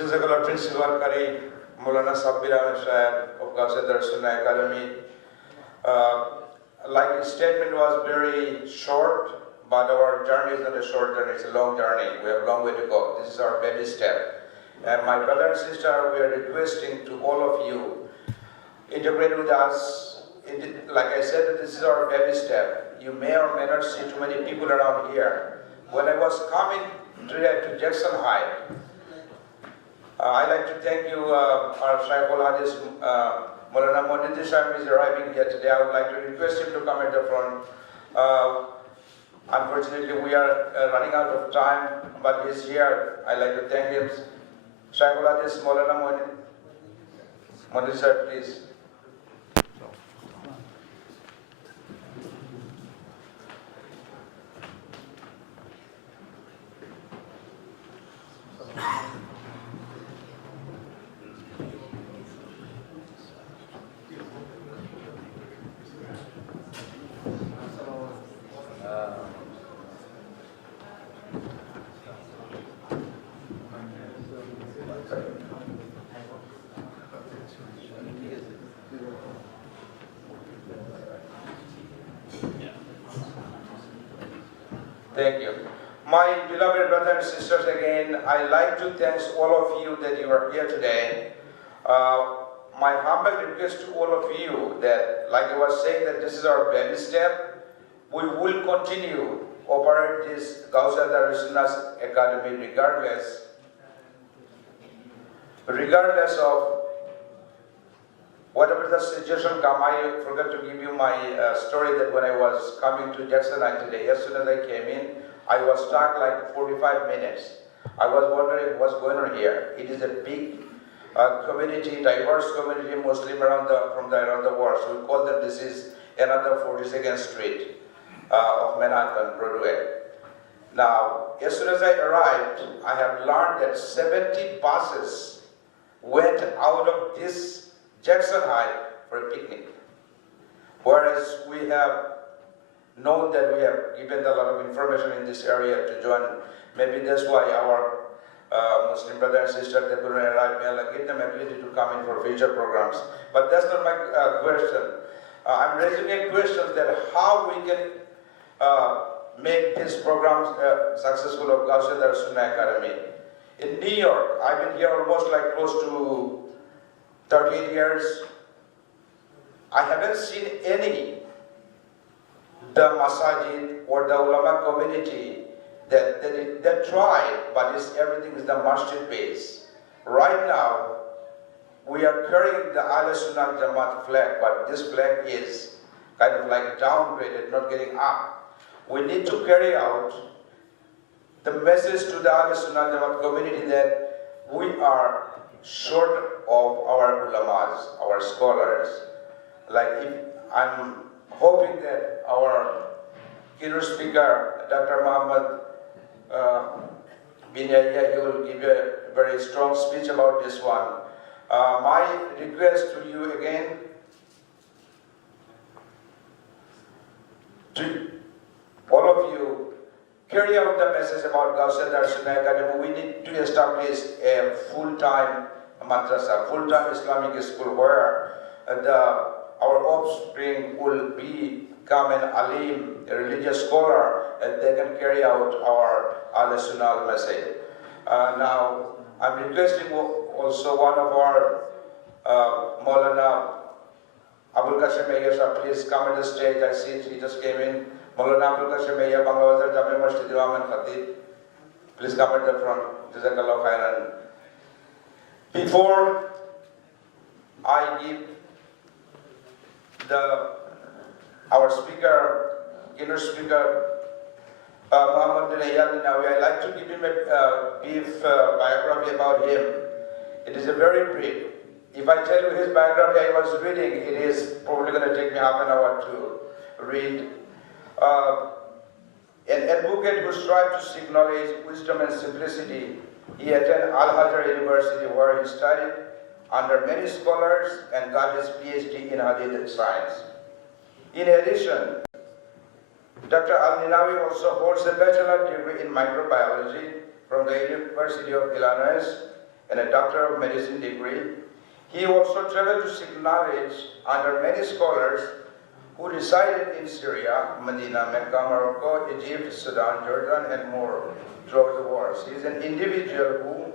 Jazakallah Principal Kari Maulana Sabbir Ahmed Shahab of Gawsiah Darus Sunnah Academy. Like his statement was very short, but our journey is not a short journey, it's a long journey. We have a long way to go. This is our baby step. And my brother and sister, we are requesting to all of you, integrate with us. Like I said, this is our baby step. You may or may not see too many people around here. When I was coming to Jackson High, I'd like to thank you, our Shaykhul Hadith, Maulana Mauhmmad is arriving here today. I would like to request him to come at the front. Unfortunately, we are running out of time, but he's here. I'd like to thank him. Shaykhul Hadith, Maulana Mauhmmad sir, please. Thank you. My beloved brothers and sisters, again, I'd like to thank all of you that you are here today. My humble request to all of you that, like I was saying, that this is our baby step. We will continue operate this Gawsiah Darus Sunnah Academy regardless of whatever the situation come. I forgot to give you my story that when I was coming to Jackson today, as soon as I came in, I was stuck like 45 minutes. I was wondering what's going on here. It is a big community, diverse community, Muslim from around the world. So we call them, this is another 42nd Street of Manhattan, Broadway. Now, as soon as I arrived, I have learned that 70 buses went out of this Jackson High for a picnic. Whereas we have known that we have given a lot of information in this area to join. Maybe that's why our Muslim brothers and sisters that will arrive, may give them ability to come in for future programs. But that's not my question. I'm raising a question that how we can make these programs successful of Gawsiah Darus Sunnah Academy. In New York, I've been here almost like close to 38 years. I haven't seen any the masajid or the ulama community that tried, but everything is the masjid base. Right now, we are carrying the Ahl Sunnah Jamaat flag, but this flag is kind of like downgraded, not getting up. We need to carry out the message to the Ahl Sunnah Jamaat community that we are short of our ulamas, our scholars. I'm hoping that our keynote speaker, Dr. Mauhmmad bin Yahya, he will give a very strong speech about this one. My request to you again, to all of you, carry out the message about Gawsiah Darus Sunnah Academy. We need to establish a full-time madrasa, full-time Islamic school where our offspring will become an alim, a religious scholar, and they can carry out our Ahl Sunnah message. Now, I'm requesting also one of our Maulana Abul Qasim Yahya, please come on the stage. I see he just came in. Maulana Abul Qasim Yahya, Bangladesh Jami Masjid Imam Khatib. Please come at the front. Jazakallah khairan. Before I give our speaker, keynote speaker, Mauhmmad bin Ninowy, I'd like to give him a brief biography about him. It is a very brief. If I tell you his biography I was reading, it is probably going to take me half an hour to read. An advocate who strived to seek knowledge, wisdom and simplicity, he attended Al-Azhar University where he studied under many scholars and got his PhD in Hadith science. In addition, Dr. Al-Ninowy also holds a bachelor degree in microbiology from the University of Illinois and a Doctor of Medicine degree. He also traveled to seek knowledge under many scholars who resided in Syria, Medina, Mecca, Morocco, Egypt, Sudan, Jordan, and more throughout the world. He is an individual who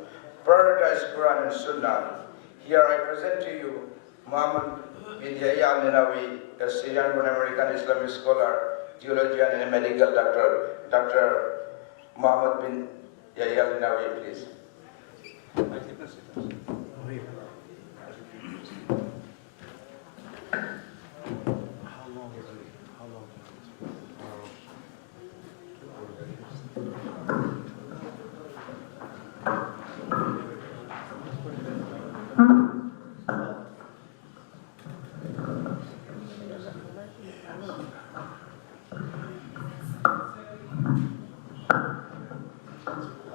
prioritized Quran and Sunnah. Here I present to you Mauhmmad bin Yahya Ninowy, a Syrian American Islamic scholar, theologian, and a medical doctor. Dr. Mauhmmad bin Yahya Ninowy, please.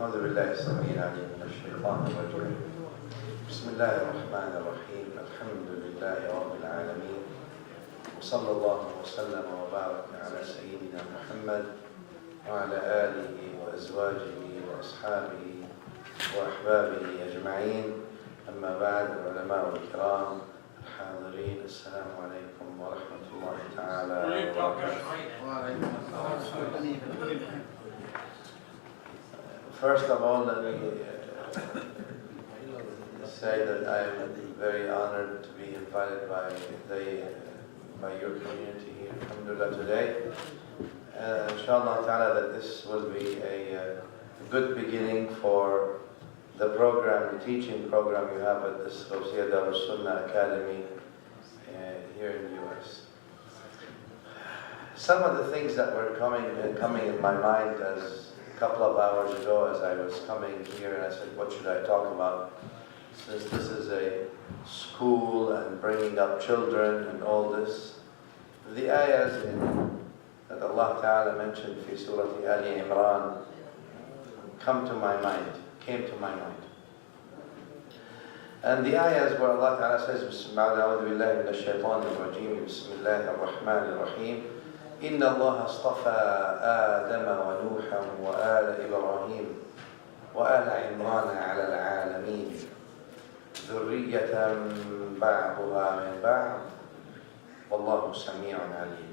أعوذ بالله السميع العليم من الشيطان الرجيم. بسم الله الرحمن الرحيم. الحمد لله رب العالمين، وصلى الله وسلم وبارك على سيدنا محمد وعلى آله وأزواجه وأصحابه وأحبابه أجمعين. أما بعد، العلماء الكرام الحاضرين، السلام عليكم ورحمة الله تعالى وبركاته. First of all, let me say that I am very honored to be invited by your community here, alhamdulillah, today. Inshallah ta'ala, that this will be a good beginning for the program, the teaching program you have at this Gawsiah Darus Sunnah Academy here in the U.S. Some of the things that were coming in my mind as a couple of hours ago as I was coming here, and I said, what should I talk about? Since this is a school and bringing up children and all this, the ayahs that Allah Ta'ala mentioned in Surah Ali Imran came to my mind. And the ayahs where Allah Ta'ala says, Bismillah, Bismillah ar-Rahman ar-Rahim, إن الله اصطفى آدم ونوحا وآل إبراهيم وآل عمران على العالمين ذرية بعضها من بعض والله سميع عليم.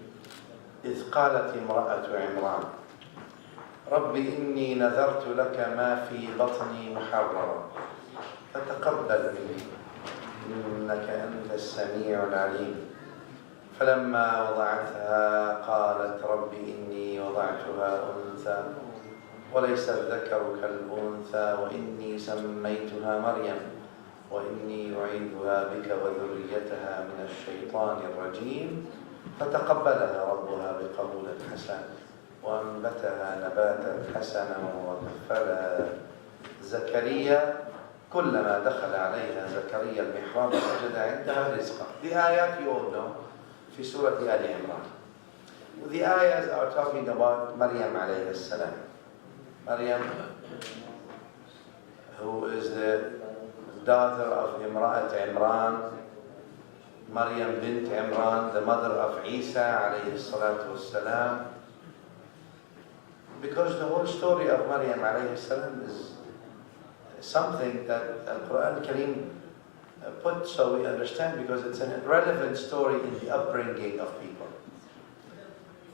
إذ قالت امرأة عمران رب إني نذرت لك ما في بطني محررا فتقبل مني إنك أنت السميع العليم. فلما وضعتها قالت رب إني وضعتها أنثى وليس الذكر كالأنثى وإني سميتها مريم وإني أعيذها بك وذريتها من الشيطان الرجيم فتقبلها ربها بقبول حسن وأنبتها نباتا حسنا وكفلها زكريا كلما دخل عليها زكريا المحراب وجد عندها رزقا. The ayat you all know في سورة آل عمران. The ayahs are talking about Maryam alayhi salam. Maryam, who is the daughter of Imra'at Imran, Maryam bint Imran, the mother of Isa alayhi salatu wassalam. Because the whole story of Maryam alayhi salam is something that Al-Quran Kareem put so we understand, because it's an irrelevant story in the upbringing of people.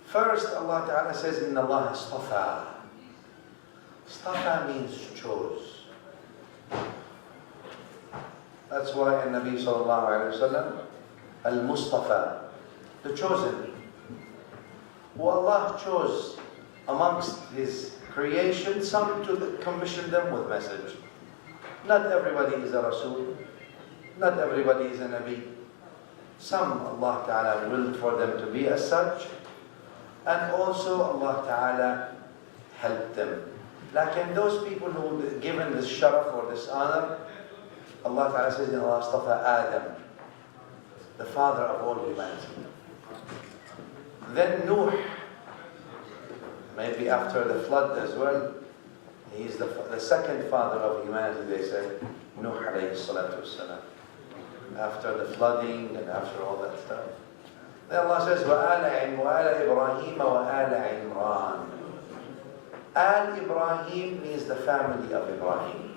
First, Allah Ta'ala says, Inna Allah istafa. Istafa means chose. That's why in Nabi Sallallahu Alaihi Wasallam, Al-Mustafa, the chosen, who Allah chose amongst His creation, some to commission them with message. Not everybody is a Rasul. Not everybody is a Nabi. Some Allah Ta'ala willed for them to be as such, and also Allah Ta'ala helped them. Like in those people who were given this sharaf or this honor, Allah Ta'ala says in Allah Astafa Adam, the father of all humanity. Then Nuh, maybe after the flood as well, he is the second father of humanity, they say, Nuh alayhi salatu wassalam. After the flooding and after all that stuff. Then Allah says, وَآلَ إِبْرَاهِيمَ وَآلَ عِمْرَانَ. Al Ibrahim means the family of Ibrahim.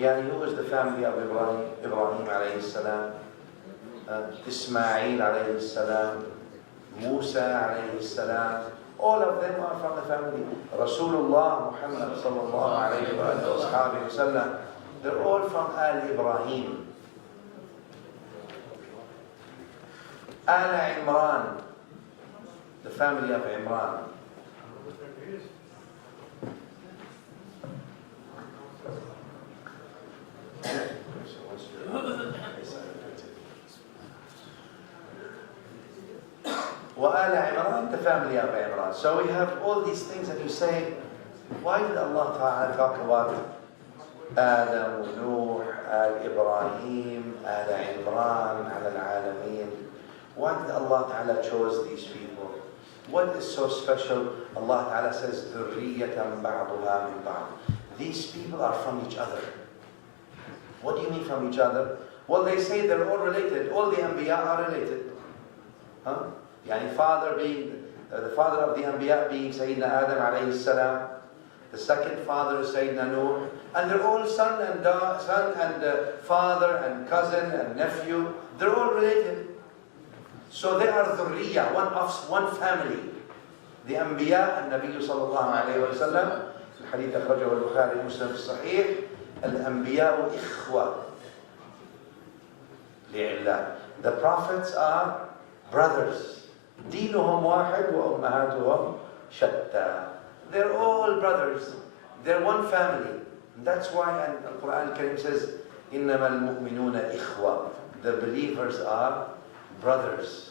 Yani who is the family of Ibrahim? Ibrahim alayhi salam, Ismail alayhi salam, Musa alayhi salam. All of them are from the family. Rasulullah Muhammad sallallahu alayhi wa sallam. They're all from Al Ibrahim. Al Imran, the family of Imran. وآل عمران, the family of Imran. So we have all these things and you say, why did Allah Ta'ala talk about Adam, Nuh, Al Ibrahim, Al Imran, Al Alameen? Why did Allah Ta'ala chose these people? What is so special? Allah Ta'ala says, ذُرِّيَّةً بَعْضُهَا مِنْ بَعْضٍ. These people are from each other. What do you mean from each other? Well, they say they're all related. All the Anbiya are related. Huh? Yani father being, the father of the Anbiya being Sayyidina Adam alayhi salam. The second father is Sayyidina Nuh. And they're all son and father and cousin and nephew. They're all related. So they are dhurriya, one family. The Anbiya and Nabi sallallahu alayhi wa sallam. الحديث أخرجه البخاري ومسلم في الصحيح. الأنبياء إخوة لله. The prophets are brothers. دينهم واحد وأمهاتهم شتى. They're all brothers. They're one family. And that's why the Quran Karim says, إنما المؤمنون إخوة. The believers are brothers.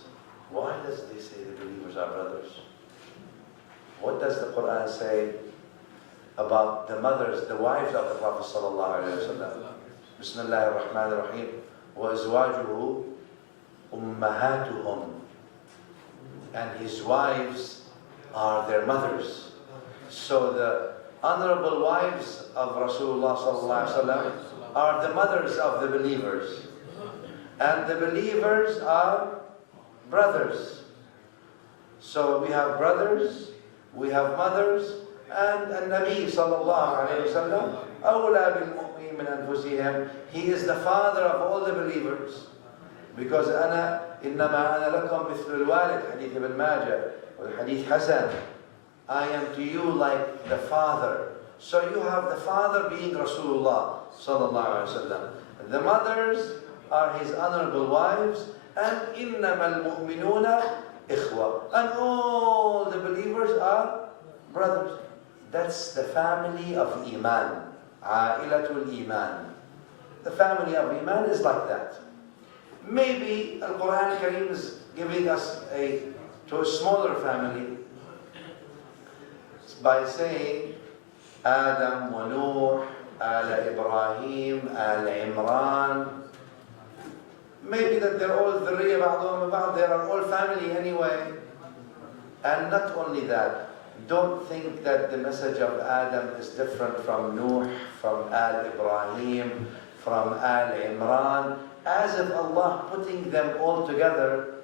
Why does they say the believers are brothers? What does the Quran say about the mothers, the wives of the Prophet sallallahu alaihi wasallam? Bismillah ar-Rahman ar-Rahim. وَأَزْوَاجُهُ أُمَّهَاتُهُمْ. And his wives are their mothers. So the honorable wives of Rasulullah sallallahu alaihi wasallam are the mothers of the believers. And the believers are brothers. So we have brothers, we have mothers, and Nabi sallallahu alayhi wa sallam, أَوْلَى بِالْمُؤْمِنِينَ مِنْ أَنفُسِهِمْ. He is the father of all the believers. Because أنا إنما أنا لكم مثل الوالد, حديث ابن ماجه, or hadith Hasan. I am to you like the father. So you have the father being Rasulullah sallallahu alayhi wa sallam. The mothers are his honorable wives, and إِنَّمَا الْمُؤْمِنُونَ إِخْوَةً. And all the believers are brothers. That's the family of Iman. A'ilatul Iman. The family of Iman is like that. Maybe Al-Quran Karim is giving us to a smaller family by saying Adam wa Nuh, Al Ibrahim, Al Imran. Maybe that they're all dhurriya ba'dhum ba'd, they are all family anyway. And not only that, don't think that the message of Adam is different from Nuh, from Al Ibrahim, from Al Imran, as if Allah putting them all together,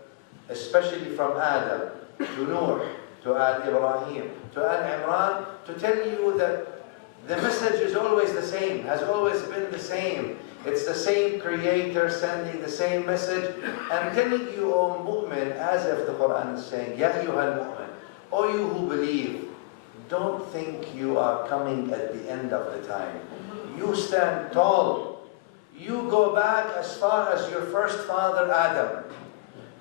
especially from Adam to Nuh, to Al Ibrahim, to Al Imran, to tell you that the message is always the same, has always been the same. It's the same creator sending the same message and telling you, O mu'min, as if the Quran is saying, Ya ayyuhal mu'min, O you who believe, don't think you are coming at the end of the time. You stand tall. You go back as far as your first father Adam.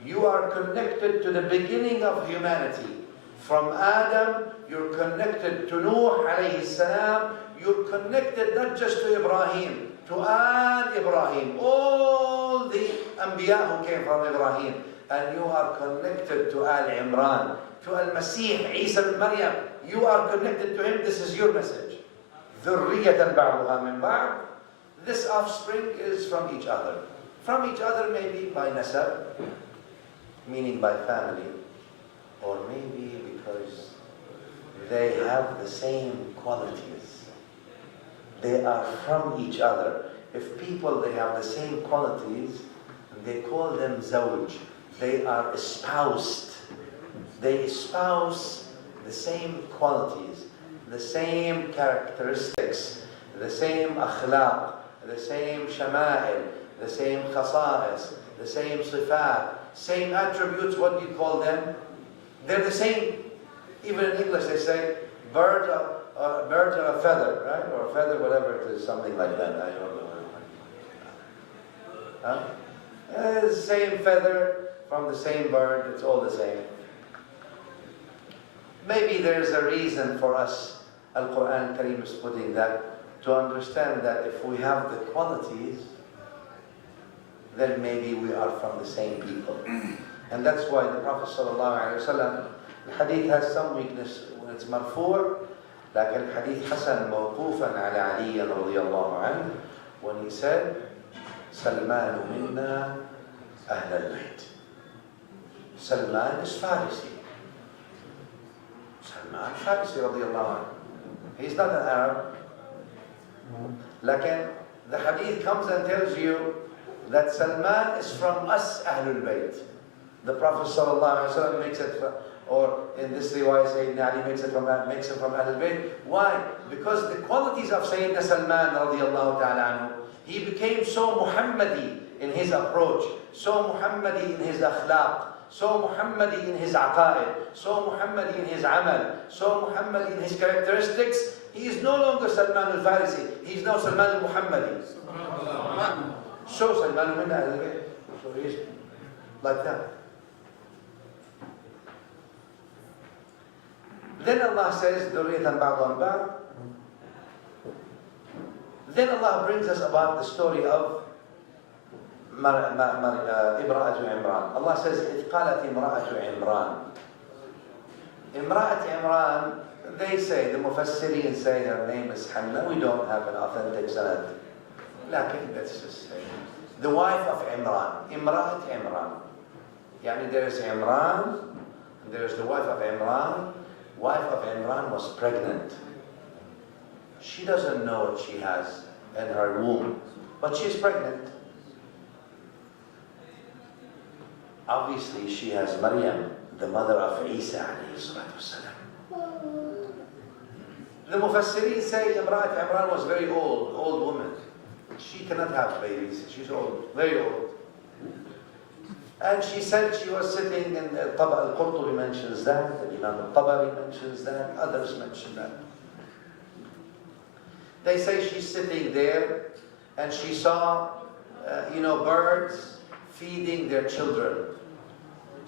You are connected to the beginning of humanity. From Adam, you're connected to Nuh alayhi salam. You're connected not just to Ibrahim, to Al Ibrahim, all the Anbiya who came from Ibrahim. And you are connected to Al Imran, to Al Masih, Isa ibn Maryam. You are connected to him. This is your message. ذُرِّيَّةً بَعْضُهَا مِنْ بَعْضٍ. This offspring is from each other. From each other maybe by nasab, meaning by family, or maybe because they have the same qualities. They are from each other. If people, they have the same qualities, they call them zawj. They are espoused. They espouse the same qualities, the same characteristics, the same akhlaq, the same shama'il, the same khasa'is, the same sifat, same attributes, what do you call them? They're the same. Even in English they say, birds are a feather, right? Or a feather, whatever it is, something like that. I don't know. Huh? Same feather from the same bird, it's all the same. Maybe there's a reason for us, Al-Quran Kareem is putting that, to understand that if we have the qualities, then maybe we are from the same people. And that's why the Prophet ﷺ, the hadith has some weakness when it's marfu', like al-hadith Hasan mawqufan ala Ali radiyallahu anhu, when he said, Salman minna ahl al-bayt. Salman is Farisi. Salman Farisi radiyallahu anhu. He's not an Arab. Like the hadith comes and tells you that Salman is from us Ahlul Bayt. The Prophet ﷺ makes it, or in this riwayah Sayyidina Ali makes it from Ahlul Bayt. Why? Because the qualities of Sayyidina Salman radiallahu ta'ala anhu, he became so Muhammadi in his approach, so Muhammadi in his akhlaq, so Muhammadi in his aqaid, so Muhammadi in his amal, so Muhammadi in his characteristics. He is no longer Salman al-Farisi, he is now Salman al-Muhammadi. So Salman minna ahl al-bayt. So he is like that. Then Allah says, Durriyatan ba'dan ba'd. Then Allah brings us about the story of Imra'atu Imran. Allah says, إِذْ قَالَتْ Imra'atu Imran. Imra'at Imran, they say, the Mufassirin say her name is Hamna. We don't have an authentic sanad. Lakin, let's just say. The wife of Imran. Imra'at Imran. Yani there is Imran, and there is the wife of Imran. Wife of Imran was pregnant. She doesn't know what she has in her womb, but she's pregnant. Obviously, she has Maryam, the mother of Isa alayhi salatu wasalam. The Mufassirin say Imra'at Imran was very old woman. She cannot have babies. She's old, very old. And she said she was sitting in Al-Qurtubi mentions that, Imam Al-Tabari mentions that, others mention that. They say she's sitting there and she saw, birds feeding their children.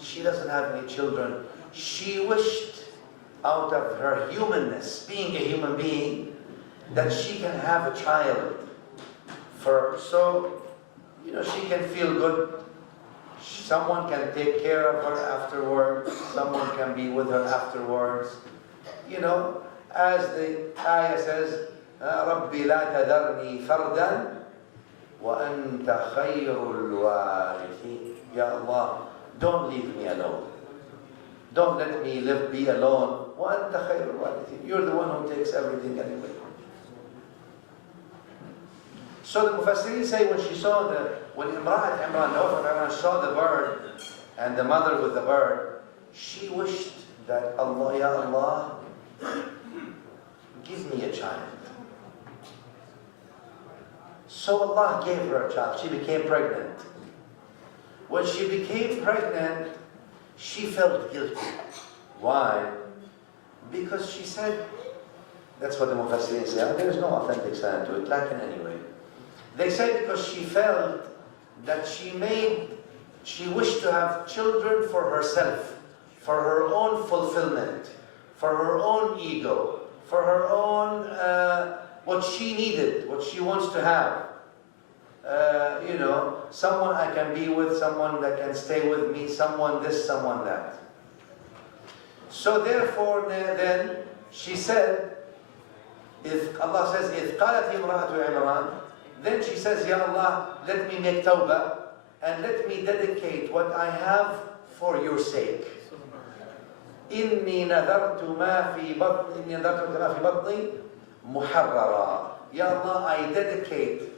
She doesn't have any children. She wished out of her humanness, being a human being, that she can have a child. So she can feel good. Someone can take care of her afterwards. Someone can be with her afterwards. As the ayah says, رَبِّ لَا تَذَرْنِي فَرْدًا وَأَنْتَ خَيْرُ الْوَارِثِينَ. Ya Allah, don't leave me alone. Don't let me be alone. وَأَنْتَ خَيْرُ الْوَارِثِينَ. You're the one who takes everything anyway. So the Mufassirin say when Imra'at Imran, the wife of Imran, saw the bird and the mother with the bird, she wished that Allah, Ya Allah, give me a child. So Allah gave her a child. She became pregnant. When she became pregnant, she felt guilty. Why? Because she said, that's what the Mufassirin say. There is no authentic sanad to it, like in any way. They say because she felt that she wished to have children for herself, for her own fulfillment, for her own ego, for her own, what she needed, what she wants to have. Someone I can be with, someone that can stay with me, someone this, someone that. So therefore, then she said, if Allah says, إِذْ قَالَتْ إِمْرَأَةُ عِمْرَانَ, then she says, Ya Allah, let me make tawbah and let me dedicate what I have for your sake. إِنِّي نَذَرْتُ مَا فِي بَطْنِي مُحَرَّرًا. Ya Allah, I dedicate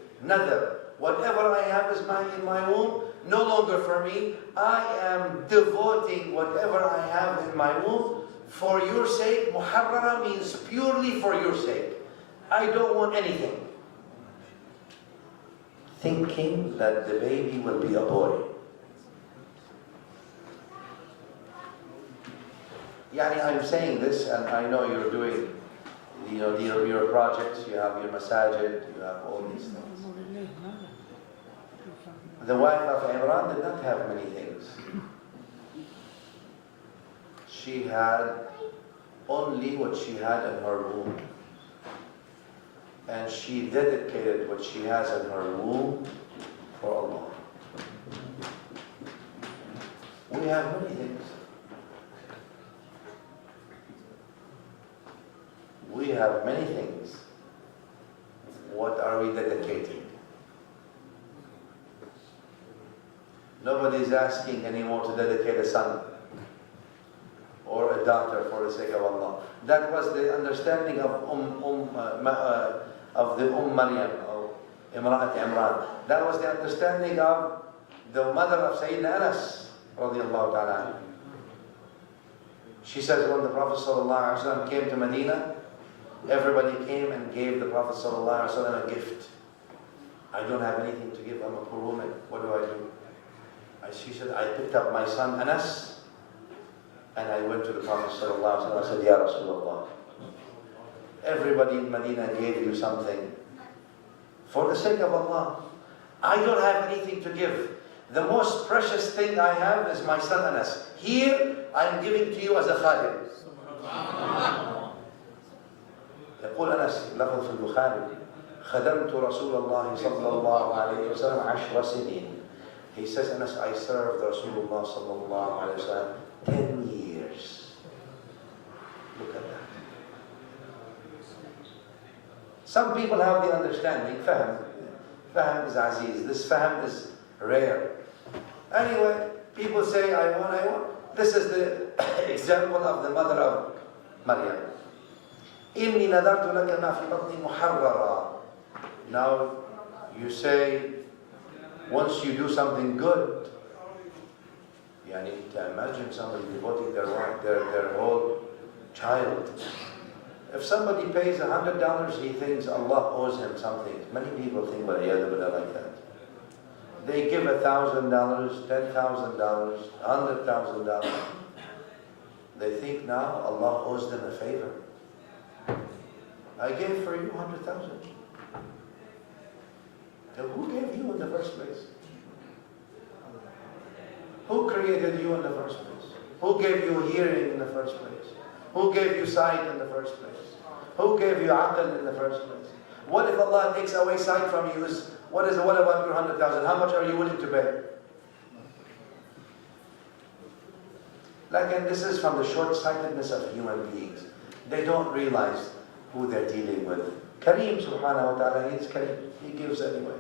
whatever I have in my womb, no longer for me. I am devoting whatever I have in my womb for your sake. Muharrara means purely for your sake. I don't want anything. thinking that the baby will be a boy. Yani, I'm saying this, and I know you're doing, your projects, you have your masajid, you have all these things. The wife of Imran did not have many things. She had only what she had in her womb. And she dedicated what she has in her womb for Allah. We have many things. We have many things. What are we dedicating? Nobody is asking anymore to dedicate a son or a daughter for the sake of Allah. That was the understanding of the Maryam, or Imra'at Imran. That was the understanding of the mother of Sayyidina Anas, radiallahu ta'ala. She says when the Prophet sallallahu alaihi wasallam came to Medina, everybody came and gave the Prophet sallallahu alaihi wasallam a gift. I don't have anything to give. I'm a poor woman. What do I do? She said, I picked up my son Anas and I went to the Prophet sallallahu alaihi wasallam. I said, Ya Rasulullah, everybody in Medina gave you something. For the sake of Allah, I don't have anything to give. The most precious thing I have is my son Anas. Here, I'm giving to you as a khadim. يقول أنس لفظ في البخاري خدمت رسول الله صلى الله عليه وسلم 10 سنين. He says, Anas, I served Rasulullah sallallahu alayhi wa sallam 10 years. Look at that. Some people have the understanding, fahm. Fahm is aziz. This fahm is rare. Anyway, people say, I want. This is the example of the mother of Maryam. إِنِّي نَذَرْتُ لَكَ مَا فِي بَطْنِي مُحَرَّرًا. Now, you say, once you do something good, yani, to imagine somebody devoting their whole child. If somebody pays $100, he thinks Allah owes him something. Many people think, well, yeah, like that. They give $1,000, $10,000, $100,000. They think now Allah owes them a favor. I gave for you 100,000. Who gave you in the first place? Who created you in the first place? Who gave you hearing in the first place? Who gave you sight in the first place? Who gave you aql in the first place? What if Allah takes away sight from you? What about your 100,000? How much are you willing to pay? Like, and this is from the short-sightedness of human beings. They don't realize who they're dealing with. Kareem subhanahu wa ta'ala, he is Kareem. He gives anyway.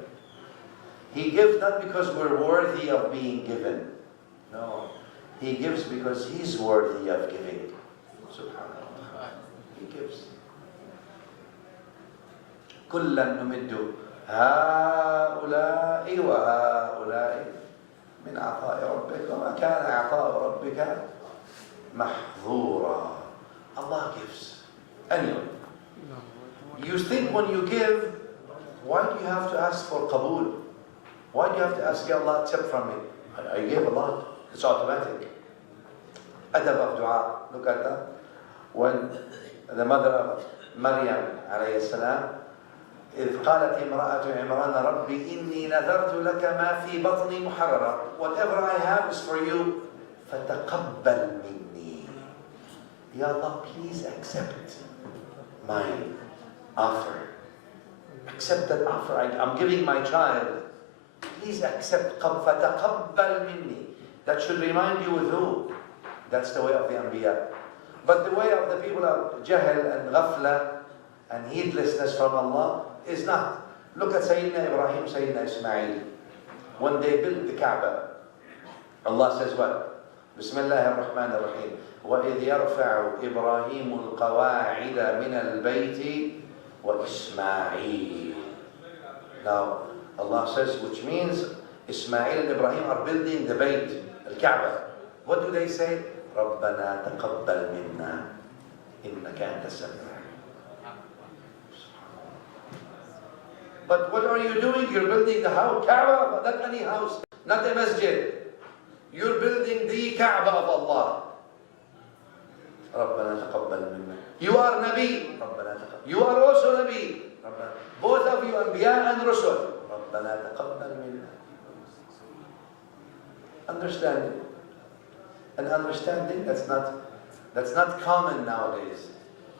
He gives not because we're worthy of being given. No. He gives because he's worthy of giving. Subhanahu wa ta'ala. He gives. كُلًّا نُمِدُّ هَؤُلَاءِ وَهَؤُلَاءِ مِنْ عَطَاءِ رَبِّكَ وَمَا كَانَ عَطَاءُ رَبِّكَ مَحْظُورًا. Allah gives. Anyway, you think when you give, why do you have to ask for qabul? Why do you have to ask, Ya Allah, accept from me? I gave a lot. It's automatic. Adab of dua. Look at that. When the mother of Maryam alayhi salam, إذ قالت امرأة عمران ربي إني نذرت لك ما في بطني محررا. Whatever I have is for you. فتقبل مني. Ya Allah, please accept my offer. Accept that offer. I'm giving my child. Please accept. فَتَقَبَّلْ مِنِّي. That should remind you with who? That's the way of the Anbiya. But the way of the people of Jahl and Ghafla and heedlessness from Allah is not. Look at Sayyidina Ibrahim, Sayyidina Ismail. When they built the Kaaba, Allah says what? Bismillah ar-Rahman ar-Rahim. وَإِذْ يَرْفَعُ إِبْرَاهِيمُ الْقَوَاعِدَ مِنَ الْبَيْتِ وَإِسْمَاعِيلُ. Now, Allah says, which means Ismail and Ibrahim are building the Bayt, al-Kaaba. What do they say? رَبَّنَا تَقَبَّلْ مِنَّا إِنَّكَ أَنْتَ السَّمِيعُ الْعَلِيمُ. But what are you doing? You're building the house, Kaaba, not any house, not a masjid. You're building the Kaaba of Allah. ربنا تقبل منا. You are Nabi. ربنا تقبل. You are also Nabi. ربنا. Both of you Anbiya and Rusul. ربنا تقبل منا. Understanding. And understanding that's not common nowadays.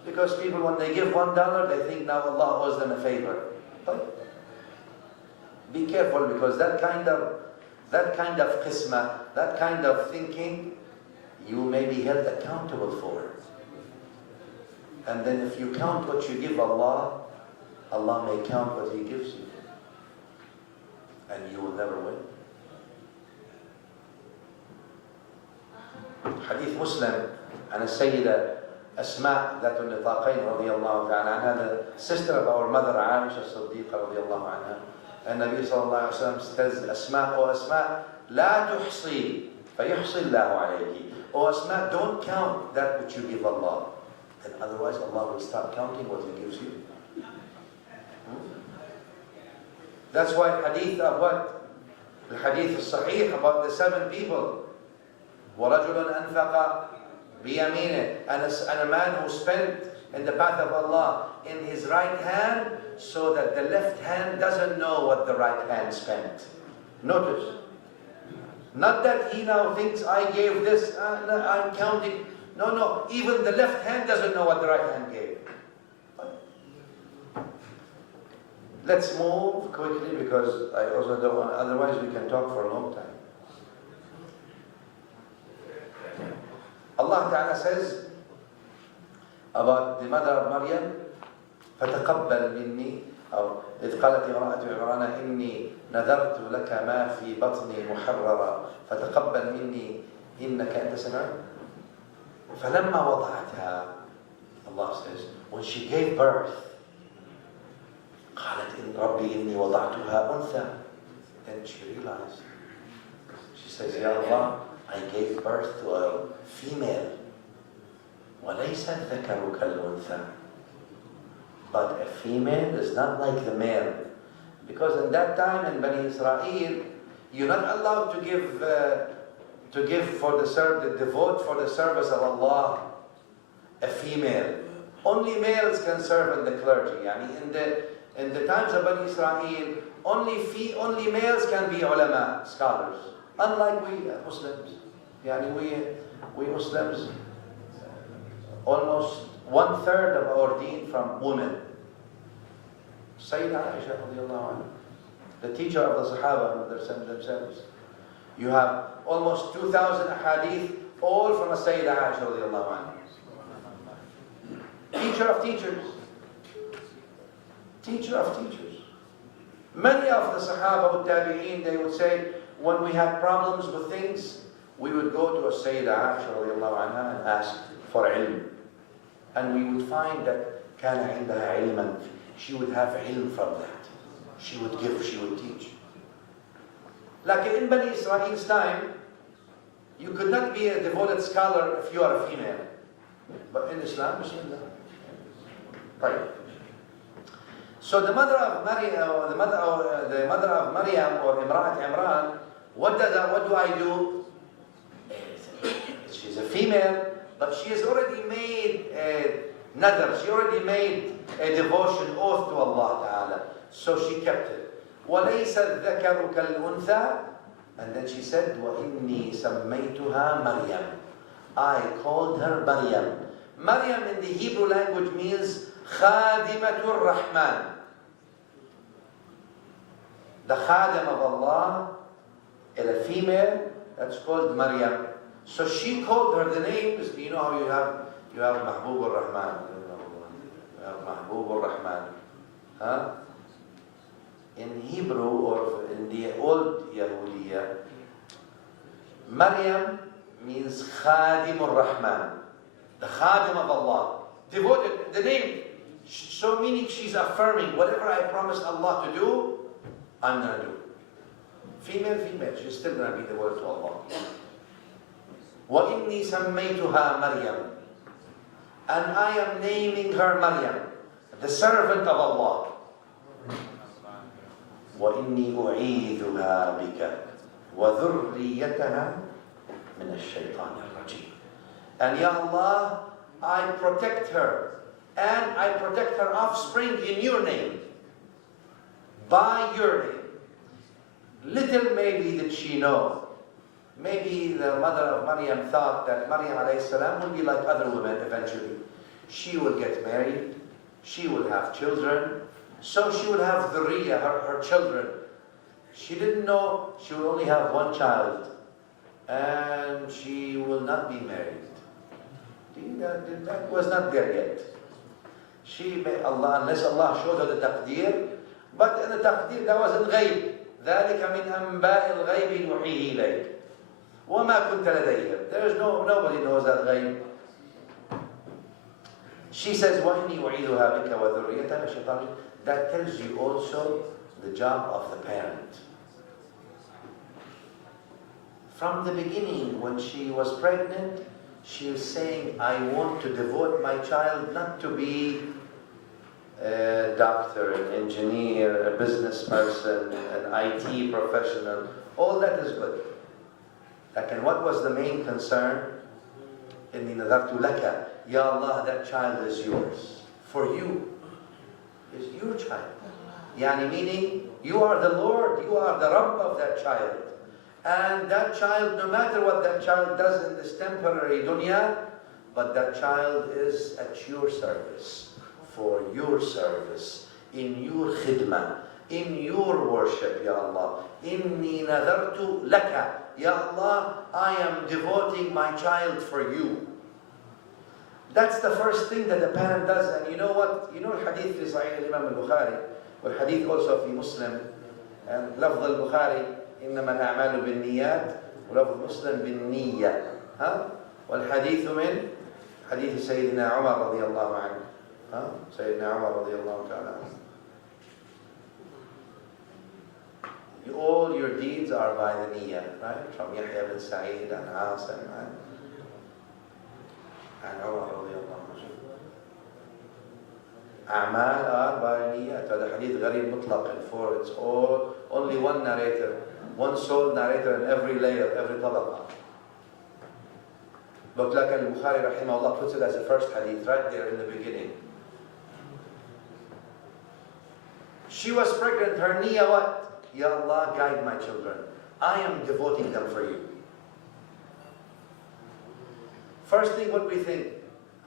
Because people, when they give $1, they think now Allah owes them a favor. But be careful, because that kind of qisma, that kind of thinking, you may be held accountable for. And then if you count what you give Allah, Allah may count what He gives you. And you will never win. Hadith Muslim عن السيدة أسماء ذات النطاقين رضي الله تعالى عنها, the sister of our mother Aisha الصديقة رضي الله عنها. النبي صلى الله عليه وسلم says, أسماء, O Asma, لا تحصي فيحصي الله عليك. O Asma, don't count that which you give Allah. And otherwise Allah will start counting what He gives you. That's why hadith of what? The hadith الصحيح about the 7 people. وَرَجُلٌ أَنْفَقَ بِيَمِينِهِ, and a man who spent in the path of Allah in his right hand, so that the left hand doesn't know what the right hand spent. Notice. Not that he now thinks, I gave this, I'm counting. No, even the left hand doesn't know what the right hand gave. Let's move quickly, because I also don't want, otherwise we can talk for a long time. Allah Ta'ala says about the mother of Maryam, فَتَقَبَّلْ مِنِّي, أو إذ قالت امرأة عمران إني نذرت لك ما في بطني محررا فتقبل مني إنك أنت السميع. فلما وضعتها, Allah says, when she gave birth, قالت إن ربي إني وضعتها أنثى. Then she realized, she says, Ya Allah, I gave birth to a female. وَلَيْسَ الذَّكَرُ كَالْأُنثَى. But a female is not like the male. Because in that time in Bani Israel, you're not allowed to give for the devote for the service of Allah a female. Only males can serve in the clergy. In the times of Bani Israel, only males can be ulama, scholars. Unlike we Muslims. We Muslims, almost 1/3 of our deen from women. Sayyidah Aisha radiallahu anha, the teacher of the Sahaba themselves. You have almost 2,000 hadith, all from a Sayyidah Aisha radiallahu anha. Teacher of teachers. Teacher of teachers. Many of the Sahaba with Tabi'een, they would say, when we had problems with things, we would go to a Sayyidah Aisha radiallahu anha and ask for ilm. And we would find that كان عندها علما. She would have ilm from that. She would give, she would teach. Like in Bani Israel's time, you could not be a devoted scholar if you are a female. But in Islam, Bismillah. Right. So the mother of Maryam, or the mother of Maryam or Imra'at Imran, what do I do? She's a female, but she has already made a nadr, she already made a devotion, oath to Allah Ta'ala. So she kept it. وَلَيْسَ الذَّكَرُ كَالْأُنثَى. And then she said, وَإِنِّي سَمَّيْتُهَا مَرْيَمْ. I called her Maryam. Maryam in the Hebrew language means Khadimatur Rahman. The Khadim of Allah, and a female, that's called Maryam. So she called her the names. You know how you have Mahbub al-Rahman. You have Mahbub al-Rahman. Huh? In Hebrew or in the old Yahudiya, Maryam means Khadim al-Rahman. The Khadim of Allah. Devoted, the name. So meaning she's affirming, whatever I promised Allah to do, I'm going to do. Female, she's still going to be devoted to Allah. وَإِنِّي سَمَّيْتُهَا مَرْيَمْ. And I am naming her Maryam, the servant of Allah. وإني أعيذها بك وذريتها من الشيطان الرجيم. And Ya Allah, I protect her and I protect her offspring in your name, by your name. Little maybe did she know. Maybe the mother of Maryam thought that Maryam alayhi salam will be like other women eventually. She will get married, she will have children, so she will have dhurriya, her children. She didn't know she will only have one child and she will not be married. That was not there yet. She may Allah, unless Allah showed her the taqdeer, but in the taqdeer that wasn't ghaib. ذلك من أنباء الغيب نوحيه إليك وما كنت لديهم. There is nobody knows that ghaib. She says, وَإِنِّي أُعِيذُهَا بِكَ وَذُرِّيَّتَهَا مِنَ الشَّيْطَانِ الرَّجِيمِ. That tells you also the job of the parent. From the beginning, when she was pregnant, she was saying, I want to devote my child not to be a doctor, an engineer, a business person, an IT professional. All that is good. And what was the main concern? إِنِّي نَذَرْتُ لَكَ. Ya Allah, that child is yours. For you. Is your child. Yani meaning, you are the Lord, you are the Rabb of that child. And that child, no matter what that child does in this temporary dunya, but that child is at your service, for your service, in your khidmah, in your worship, Ya Allah. Inni nadartu laka. Ya Allah, I am devoting my child for you. That's the first thing that the parent does. And you know what? You know hadith في صحيح الإمام البخاري, والحديث also في مسلم, and لفظ البخاري إنما الأعمال بالنيات ولفظ مسلم بالنية. والحديث من حديث سيدنا عمر رضي الله عنه. سيدنا عمر رضي الله تعالى عنه. All your deeds are by the niyyah, right? From Yahya bin Sa'id and Asim and Umar رضي الله عنه. أعمال are by niyyat. هذا حديث غريب مطلق and for it's all only one narrator, one sole narrator in every layer, every طبقة. But like al-Bukhari rahimahullah puts it as the first hadith right there in the beginning. She was pregnant, her niyyah what? Ya Allah, guide my children. I am devoting them for you. First thing, what we think,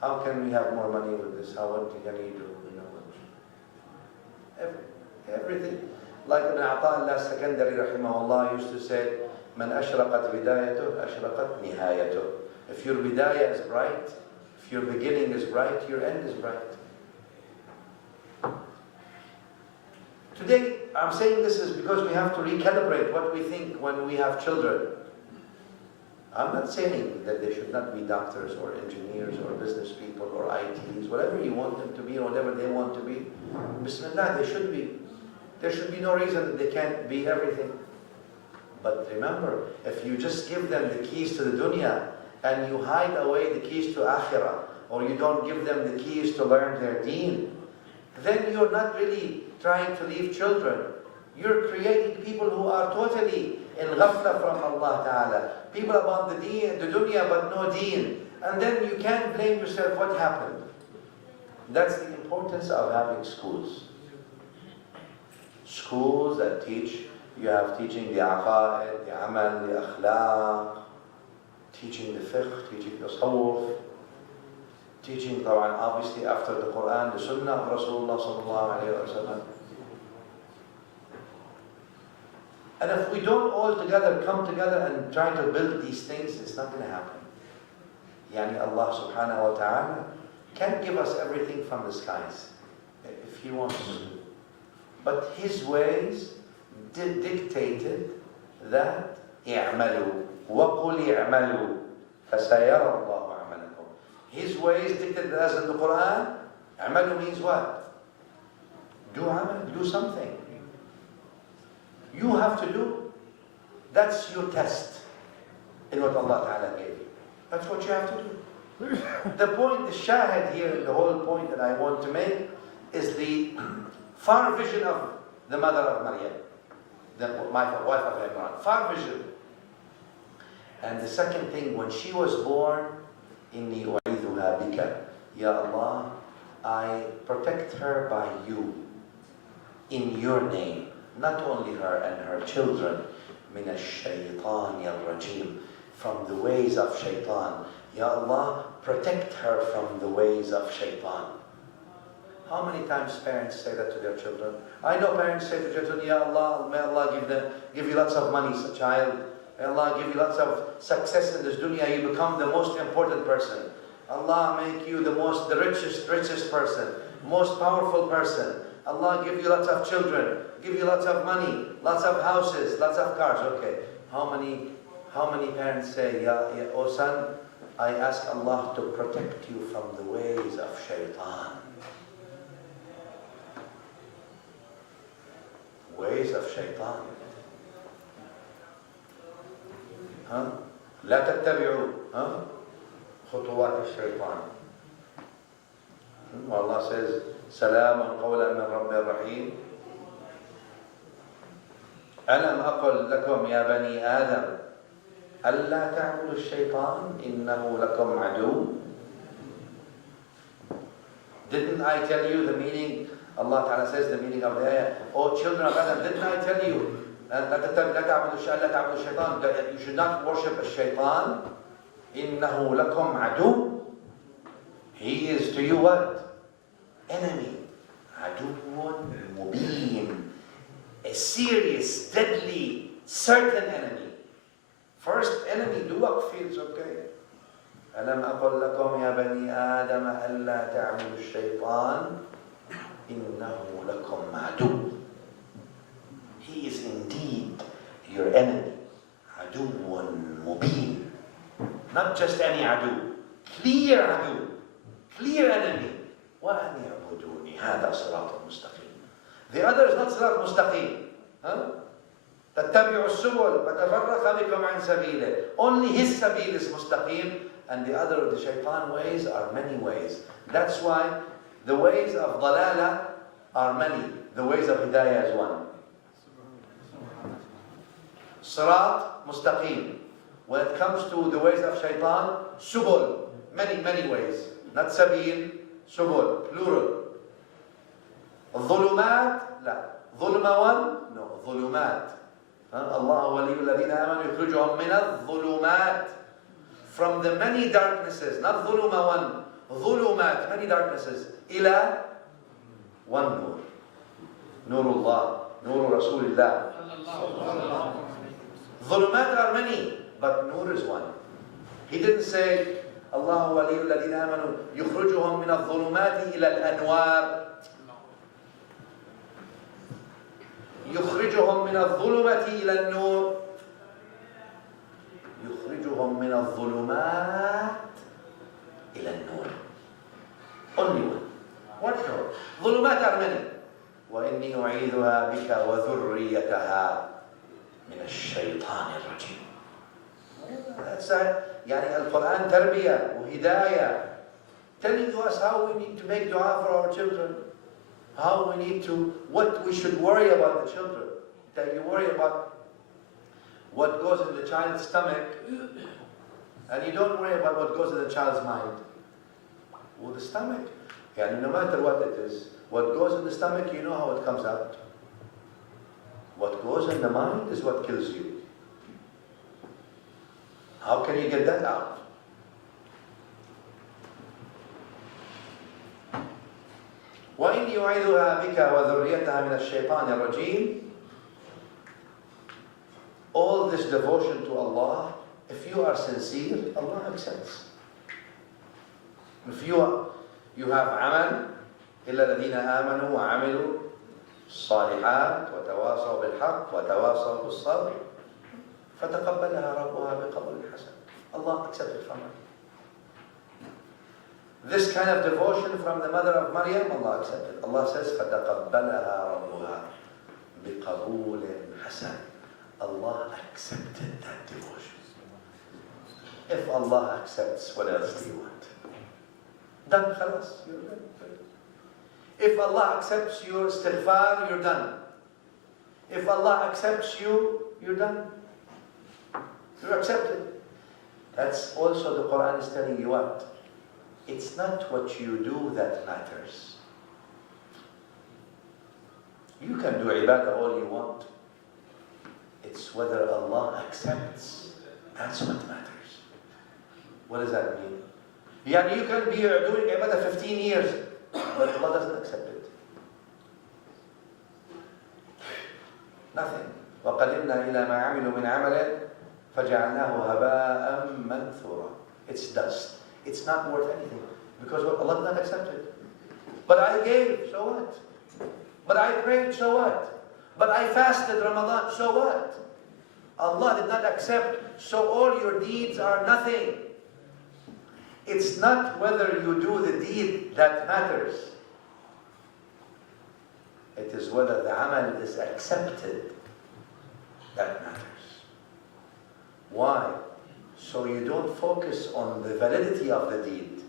how can we have more money with this? What can we do? Everything. Like an Ata Allah Secondary rahimahullah used to say, Man ashraqat bidayatu, ashraqat nihayatu. If your bidayah is bright, if your beginning is bright, your end is bright. Today, I'm saying this is because we have to recalibrate what we think when we have children. I'm not saying that they should not be doctors or engineers or business people or ITs, whatever you want them to be or whatever they want to be. Bismillah, they should be. There should be no reason that they can't be everything. But remember, if you just give them the keys to the dunya and you hide away the keys to akhirah, or you don't give them the keys to learn their deen, then you're not really trying to leave children. You're creating people who are totally in ghafla from Allah Ta'ala. People about the deen, the dunya, but no deen. And then you can't blame yourself what happened. That's the importance of having schools. Schools that teach, you have teaching the aqa'id, the amal, the akhlaq, teaching the fiqh, teaching the tasawwuf, teaching obviously after the Quran, the Sunnah of Rasulullah sallallahu alayhi wa sallam. And if we don't all together come together and try to build these things, it's not going to happen. Yani Allah subhanahu wa ta'ala can't give us everything from the skies if He wants to. But His ways dictated that اعملوا وقل اعملوا فسيرى الله عملكم. His ways dictated as in the Quran. اعملوا means what? Do amal, do something. You have to do. That's your test in what Allah Ta'ala gave you. That's what you have to do. The point, the shahid here, the whole point that I want to make is the far vision of the mother of Maryam. the wife of Imran. Far vision. And the second thing, when she was born, إِنِّي أُعِيذُهَا بِكَ, Ya Allah, I protect her by you, in your name, not only her and her children, مِنَ الشَّيْطَانِ الرَّجِيمِ, from the ways of shaitan. Ya Allah, protect her from the ways of shaitan. How many times parents say that to their children? I know parents say to their children, Ya Allah, may Allah give you lots of money, child. May Allah give you lots of success in this dunya. You become the most important person. Allah make you the richest person, most powerful person. Allah give you lots of children, give you lots of money, lots of houses, lots of cars. Okay, how many parents say, oh son, I ask Allah to protect you from the ways of shaitan. Ways of shaitan. لا تتبعوا خطوات الشيطان. Allah says, سلام قولا من رب رحيم. ألم أقل لكم يا بني آدم ألا تعبدوا الشيطان إنه لكم عدو. Didn't I tell you the meaning? Allah Ta'ala says the meaning of the ayah. Oh children of Adam, didn't I tell you? لا تعبدوا الشيطان, that you should not worship a shaitan. إنه لكم عدو. He is to you what? Enemy. عدو مبين. A serious, deadly, certain enemy. First enemy, duwak feels okay. ألم أقل لكم يا بني آدم ألا تعبدوا الشيطان إنه لكم عدو. He is indeed your enemy. عدو مبين. Not just any عدو. Clear عدو. Clear enemy. وأن يعبدوني هذا صراط مستقيم. The other is not صراط مستقيم. تتبعوا السبل فتفرق بكم عن سبيله. Only his سبيل is مستقيم, and the other of the shaitan ways are many ways. That's why the ways of ضلالة are many. The ways of hidayah is one. Sirat, mustaqim. When it comes to the ways of shaitan, subul, many ways. Not sabil, subul, plural. Dhulumat, لا. Dhulma one? No, dhulumat. Allah waliyu alladhina amanu yukhrijuhum min adh-dhulumat. From the many darknesses, not dhuluma one, dhulumat, many darknesses, ila one nur. Nurullah, Nur Rasulillah. Dhulumat are many, but Nur is one. He didn't say, Allah waliyu alladhina amanu yukhrijuhum min adh-dhulumati ila al-anwar. يخرجهم من الظلمة إلى النور. يخرجهم من الظلمات إلى النور. Only one. One nur. ظلمات are many. وإني أعيذها بك وذريتها من الشيطان الرجيم. That's يعني القرآن تربية وهداية, telling us how we need to make dua for our children. How we need to, what we should worry about the children. That you worry about what goes in the child's stomach, and you don't worry about what goes in the child's mind. Well, the stomach, and no matter what it is, what goes in the stomach, you know how it comes out. What goes in the mind is what kills you. How can you get that out? وَإِنْ يُعِذُهَا بِكَ وَذُرِّيَّتَهَا مِنَ الشَّيْطَانِ الرَّجِيمِ. All this devotion to Allah, if you are sincere, Allah accepts. If you have عمل إِلَّا الَّذِينَ آمَنُوا وَعَمِلُوا الصَّالِحَاتِ وَتَوَاصَوْا بِالْحَقِّ وَتَوَاصَوْا بِالصَّبْرِ فَتَقَبَّلَهَا رَبُّهَا بِقَبُولٍ حَسَنٍ. Allah accepted it from her. This kind of devotion from the mother of Maryam, Allah accepted. Allah says, فَتَقَبَّلَهَا رَبُّهَا بِقَبُولٍ حَسَنٍ. Allah accepted that devotion. If Allah accepts, what else do you want? Done, khalas, you're done. If Allah accepts your istighfar, you're done. If Allah accepts you, you're done. You're accepted. That's also the Quran is telling you what? It's not what you do that matters. You can do ibadah all you want. It's whether Allah accepts. That's what matters. What does that mean? Yani you can be doing ibadah 15 years, but Allah doesn't accept it. Nothing. وَقَدِمْنَا إِلَى مَا عَمِلُوا مِنْ عَمَلٍ فَجَعَلْنَاهُ هَبَاءً مَنْثُورًا. It's dust. It's not worth anything. Because what? Allah did not accept it. But I gave, so what? But I prayed, so what? But I fasted Ramadan, so what? Allah did not accept, so all your deeds are nothing. It's not whether you do the deed that matters. It is whether the amal is accepted that matters. Why? So you don't focus on the validity of the deed.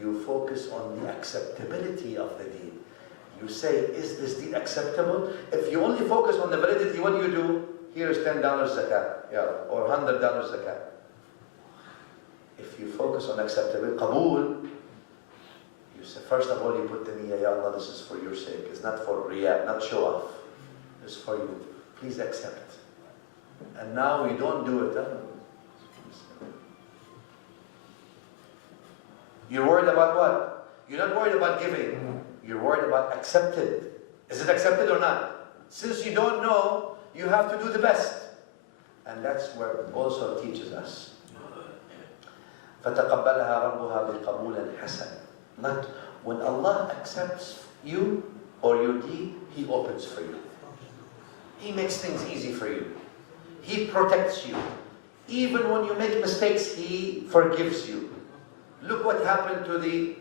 You focus on the acceptability of the deed. You say, is this deed acceptable? If you only focus on the validity, what do? Here's $10 zakat, or $100 zakat. If you focus on acceptability, qabool, you say, first of all, you put the niyyah, Ya Allah, this is for your sake. It's not for riyah, not show off. It's for you. Please accept. And now we don't do it. You're worried about what? You're not worried about giving. You're worried about accepted. Is it accepted or not? Since you don't know, you have to do the best. And that's where it also teaches us. فَتَقَبَّلَهَا رَبُّهَا بِقَبُولٍ حَسَنٍ. Not when Allah accepts you or your deed, He opens for you. He makes things easy for you. He protects you. Even when you make mistakes, He forgives you. Look what happened to the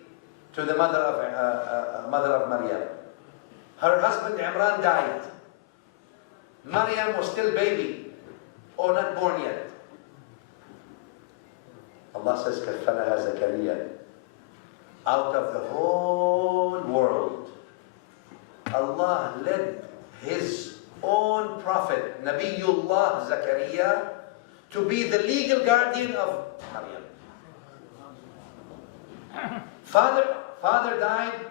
mother of Maryam. Her husband Imran died. Maryam was still baby, or not born yet. Allah says, كَفَّلَهَا زَكَرِيَّا. Out of the whole world, Allah led His own prophet, Nabiyullah Zakaria, to be the legal guardian of Maryam. Father died.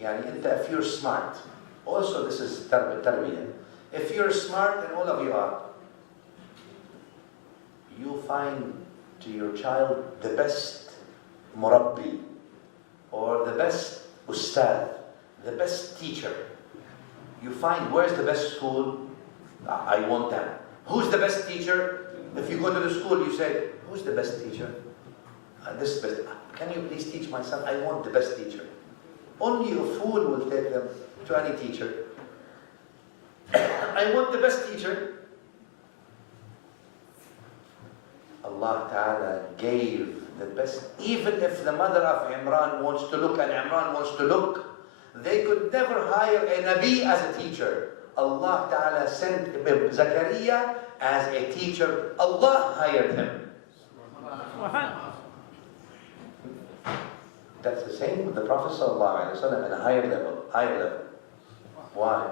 If you're smart, also this is tarbiyah. If you're smart, and all of you are, you find to your child the best murabbi, or the best ustad, the best teacher. You find where's the best school? I want that. Who's the best teacher? If you go to the school, you say, who's the best teacher? This best. Can you please teach my son? I want the best teacher. Only a fool will take them to any teacher. I want the best teacher. Allah Ta'ala gave the best. Even if the mother of Imran wants to look and Imran wants to look, they could never hire a Nabi as a teacher. Allah Ta'ala sent Zakaria as a teacher. Allah hired him. That's the same with the Prophet ﷺ at a higher level. Why?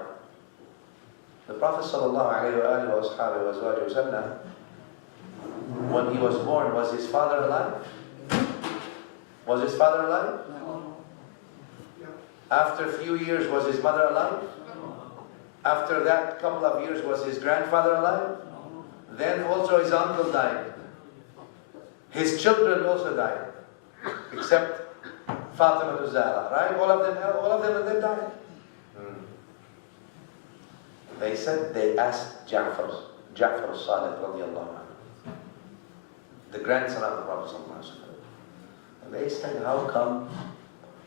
The Prophet ﷺ, when he was born, was his father alive? Was his father alive? After a few years, was his mother alive? After that couple of years, was his grandfather alive? Then also his uncle died. His children also died, except Fatima to Zahra, right? All of them and they died. They said, they asked Ja'far al-Sadiq radiallahu anhu, the grandson of the Prophet sallallahu alaihi wasallam. And they said, how come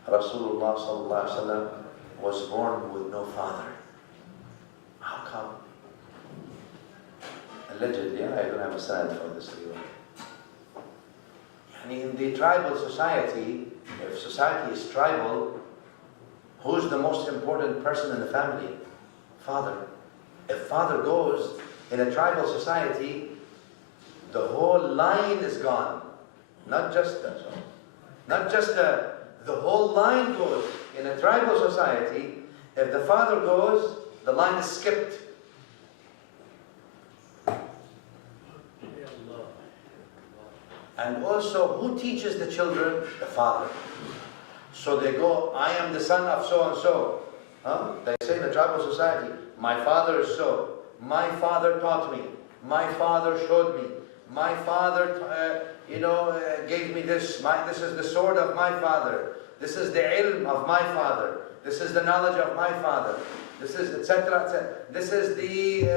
Rasulullah sallallahu alaihi wasallam was born with no father? How come? Allegedly, I don't have a sign for this to you. In the tribal society, if society is tribal, who's the most important person in the family? Father. If father goes in a tribal society, the whole line is gone. Not just the whole line goes. In a tribal society, if the father goes, the line is skipped. And also, who teaches the children? The father. So they go, I am the son of so and so. Huh? They say in the tribal society, my father is so. My father taught me. My father showed me. My father, gave me this. This is the sword of my father. This is the ilm of my father. This is the knowledge of my father. This is etc. etc. This is the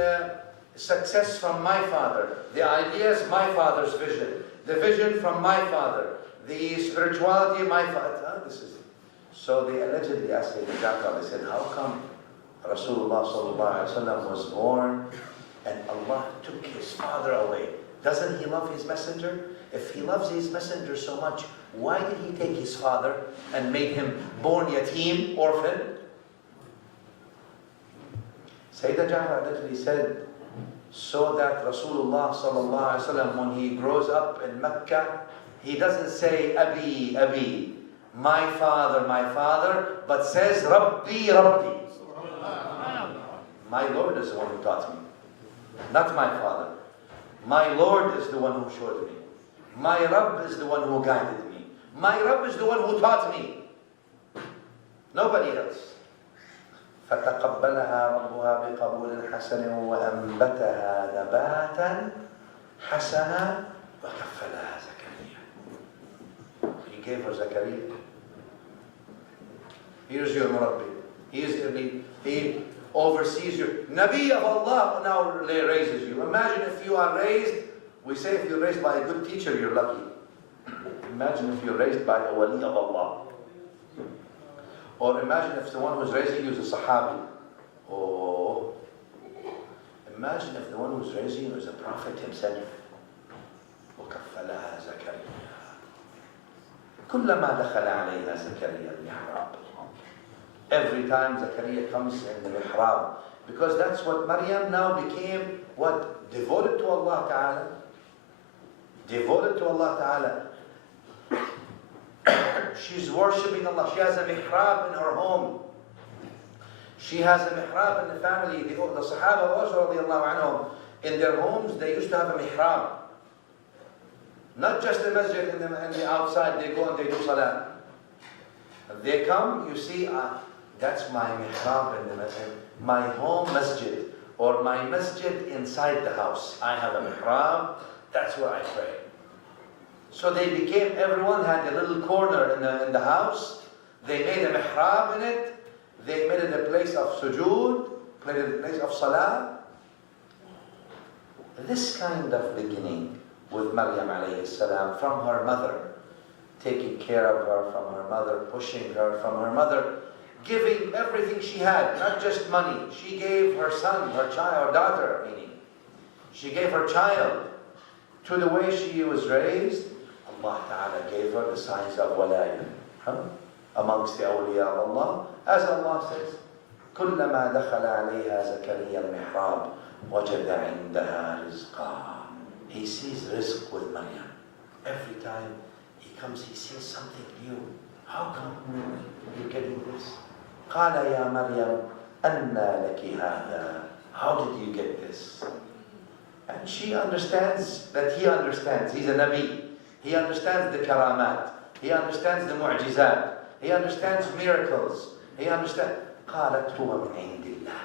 success from my father. The ideas, my father's vision. The vision from my father. The spirituality, my father. This is. So they allegedly asked Sayyidina Ja'far, they said, how come Rasulullah sallallahu alaihi wasallam was born and Allah took his father away? Doesn't he love his messenger? If he loves his messenger so much, why did he take his father and make him born yatim, orphan? Sayyidina Ja'far literally said, so that Rasulullah sallallahu alaihi wasallam, when he grows up in Mecca, he doesn't say Abi, Abi, my father, but says Rabbi, Rabbi. My Lord is the one who taught me, not my father. My Lord is the one who showed me. My Rabb is the one who guided me. My Rabb is the one who taught me. Nobody else. فتقبلها ربها بقبول حسن وأنبتها نباتا حسنا وكفلها زكريا. He gave her Zakaria. Here's your Murabbi. He oversees you. Nabi of Allah now raises you. Imagine if you are raised, we say if you're raised by a good teacher, you're lucky. Imagine if you're raised by a wali of Allah. Or imagine if the one who's raising you is a Sahabi. Oh. Imagine if the one who's raising you is a Prophet himself. وَكَفَّلَهَا زَكَرِيَّا كُلَّمَا دَخَلَ عَلَيْهَا زَكَرِيَّا الْمِحْرَابِ. Every time Zakaria comes in the mihrab. Because that's what Maryam now became, what? Devoted to Allah Ta'ala. Devoted to Allah Ta'ala. She's worshipping Allah. She has a mihrab in her home. She has a mihrab in the family. The Sahaba also, radiallahu anhum, in their homes, they used to have a mihrab. Not just the masjid in the outside, they go and they do salah. They come, you see, that's my mihrab in the masjid. My home masjid, or my masjid inside the house. I have a mihrab, that's where I pray. So they became, everyone had a little corner in the house. They made a mihrab in it. They made it a place of sujood, made it a place of salah. This kind of beginning with Maryam alayhi salam from her mother, taking care of her from her mother, pushing her from her mother, giving everything she had, not just money. She gave her son, her child, her daughter, meaning. She gave her child. To the way she was raised, Allah Ta'ala gave her the signs of walaya. Amongst the awliya of Allah, as Allah says, كُلَّمَا دَخَلَ عَلَيْهَا زَكَرِيَّا الْمِحْرَابِ وَجَدَ عِنْدَهَا رِزْقًا. He sees rizq with Maryam. Every time he comes, he sees something new. How come you're getting this? قَالَ يَا مَرْيَمْ أَنَّا لَكِ هَذَا. How did you get this? And she understands that he understands. He's a Nabi. He understands the karamat. He understands the mu'jizat. He understands miracles. He understands. قالت هو من عند الله.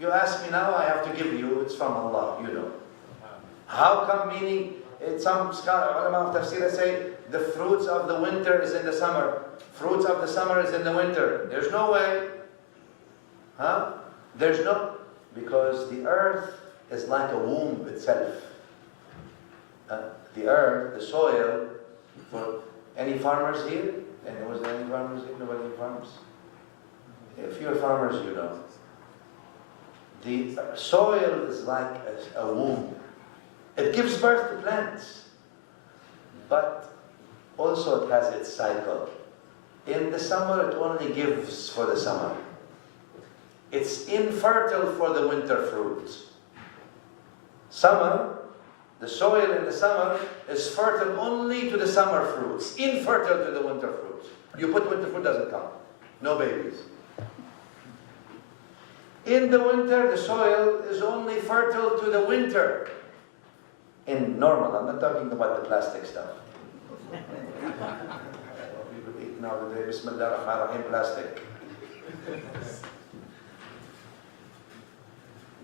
You ask me now, I have to give you. It's from Allah, you know. How come? Meaning, some ulama of tafsir say the fruits of the winter is in the summer. Fruits of the summer is in the winter. There's no way. There's no. Because the earth is like a womb itself. The earth, the soil, for any farmers here? And was there any farmers here? Nobody farmers? If you're farmers, you know. The soil is like a womb. It gives birth to plants. But also it has its cycle. In the summer, it only gives for the summer. It's infertile for the winter fruits. Summer, the soil in the summer is fertile only to the summer fruits, infertile to the winter fruits. You put winter fruit, doesn't come. No babies. In the winter, the soil is only fertile to the winter. in normal, I'm not talking about the plastic stuff. People eat nowadays, Bismillah ar-Rahman ar-Rahim, plastic.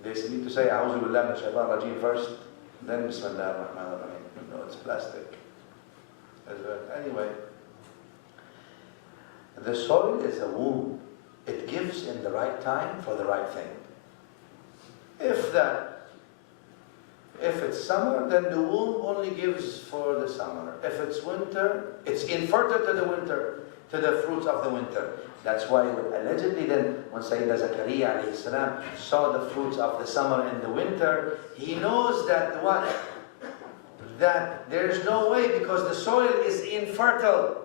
They need to say A'udhu Billah min Shaitan Rajim first, then Bismillah ar-Rahman ar-Rahim. No, it's plastic. Anyway, the soil is a womb. It gives in the right time for the right thing. If it's summer, then the womb only gives for the summer. If it's winter, it's infertile to the winter, to the fruits of the winter. That's why allegedly then, when Sayyidina Zakaria alayhi salam saw the fruits of the summer and the winter, he knows that what? That there's no way, because the soil is infertile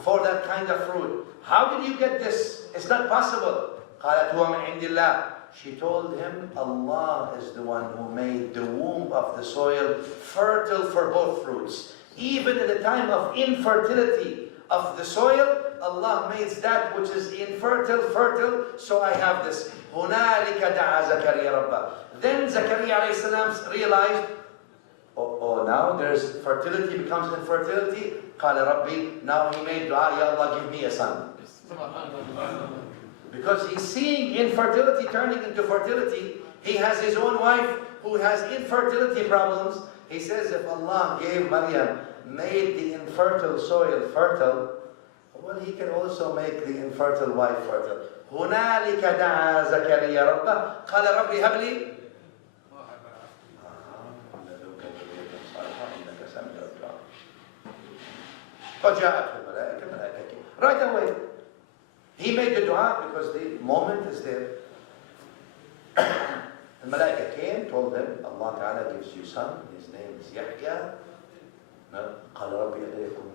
for that kind of fruit. How did you get this? It's not possible. قالت هو من عند الله. She told him, Allah is the one who made the womb of the soil fertile for both fruits. Even in the time of infertility of the soil, Allah makes that which is infertile fertile, so I have this. هُنَالِكَ دَعَا زَكَرِيَّ رَبَّهُ. Then Zakaria alayhi salam realized, now there's fertility becomes infertility. قال ربي, now he made dua, Ya Allah, give me a son. Because he's seeing infertility turning into fertility. He has his own wife who has infertility problems. He says if Allah gave Maryam, made the infertile soil fertile, well, he can also make the infertile wife fertile. هُنَالِكَ دَعَا زَكَرِيَّ رَبَّهُ قَالَ رَبِّ هَبْ لِي. Right away. He made the dua because the moment is there. The Malaika came, told them, Allah Ta'ala gives you son, his name is Yahya. قال ربي لا يكون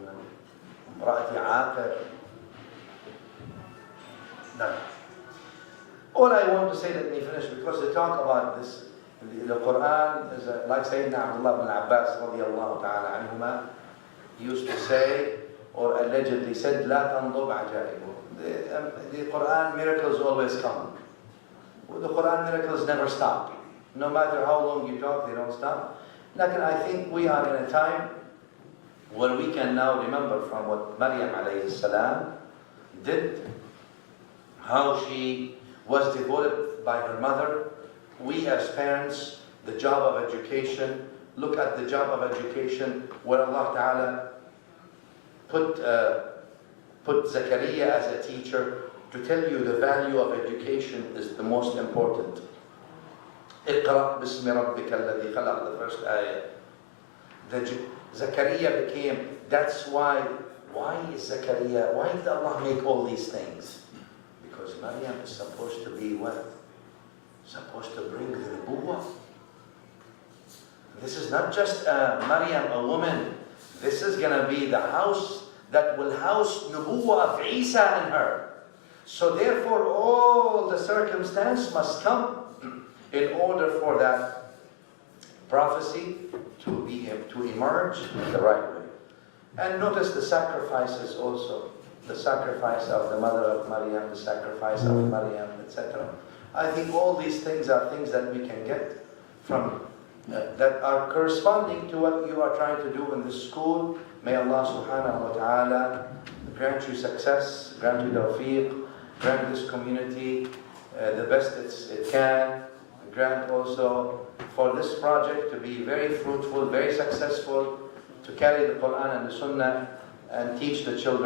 امرأتي عاقر. Now, all I want to say, let me finish, because they talk about this. The Quran is like Sayyidina Abdullah ibn Abbas radiallahu ta'ala anhuma, he used to say, or allegedly said, لا تنضب عجائبه. The Quran miracles always come. The Quran miracles never stop. No matter how long you talk, they don't stop. Like, I think we are in a time where we can now remember from what Maryam alayhi salam did, how she was devoted by her mother. We as parents, the job of education, look at the job of education where Allah Ta'ala put Zakaria as a teacher to tell you the value of education is the most important. اقرأ باسم ربك الذي خلق, the first ayah. Zakaria became, that's why is Zakaria, why did Allah make all these things? Because Maryam is supposed to be what? Supposed to bring the nubuwwah. This is not just Maryam, a woman. This is going to be the house that will house nubuwwah of Isa in her. So therefore all the circumstance must come in order for that prophecy to emerge in the right way. And notice the sacrifices also. The sacrifice of the mother of Maryam, the sacrifice of Maryam, etc. I think all these things are things that we can get from, that are corresponding to what you are trying to do in the school. May Allah subhanahu wa ta'ala grant you success, grant you tawfiq, grant this community the best it can, grant also for this project to be very fruitful, very successful, to carry the Quran and the Sunnah and teach the children.